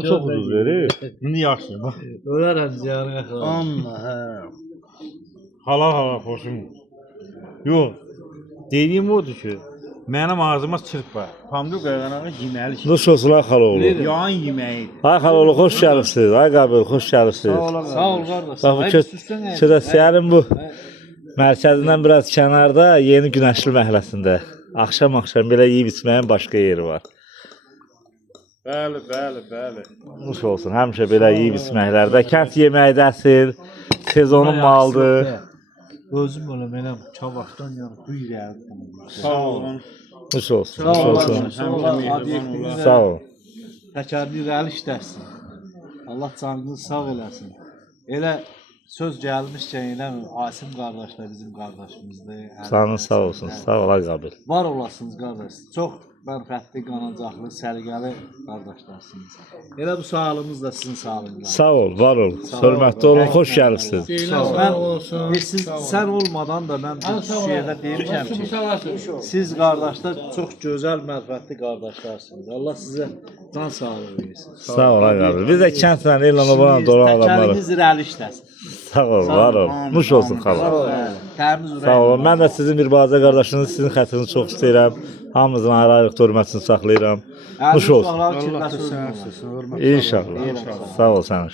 Çok ucuz verir. İndi yaxşı. Bax. Ölərəm ziyanı yaxın. Amma hə. Halal xoşum. Yox. Dediyim odur ki, mənim ağzıma çırpma. Pomidor qayğanağı yeməli şey. Nuş olsun ay xaloğlu. Yağın yeməyi. Ay xaloğlu xoş gəlibsiniz. Ay Qabil xoş gəlibsiniz. Sağ ol qardaş. Bax bu Köçəsiyyərin bu mərkəzindən biraz kənarda yeni Günəşli məhəlləsində. Axşam belə yeyib içməyin başqa yeri var. Bəli, bəli, bəli. Nuş olsun. Həmişə belə yeyib içməklərdə. Kənd yeməkdəsir. Sezonun malıdır. Özüm elə çavaqdan yəni bu irəlidən. Sağ olun. Nuş olsun. Nuş olsun. Sağ ol. Təkərli irəli işləsin. Allah canınızı sağ eləsin. Elə söz gəlmişkən elə Asim qardaş da bizim qardaşımızdır. Canın sağ olsun. Sağ ol ay Qabil. Var olasınız qardaş. Çox mənfəətli, qanacaqlı, səliqəli qardaşlarsınız. Elə bu sağlığınız da sizin sağlığınız. Sağ ol, var ol. Hörmətli olun, xoş gəlibsiniz. Sən olmadan da mən bu şeydə deyirəm ki, siz qardaşlar çox gözəl, mənfəətli qardaşlarsınız. Allah sizə can sağlığı versin. Sağ ol ay Qabil. Biz də kəndlə, elan obalan dolan adamlarıq. Təkəriniz irəli işləsin. Sağ ol, var ol. Nuş olsun xala. Təmiz ürək. Sağ olun. Mən də sizin bir balaca qardaşınız, sizin xətrinizi çox istəyirəm. Hamımızın ayrı-ayrı hörmətini saxlayıram. Nuş olsun. Allah İnşallah. Sağ ol, sən.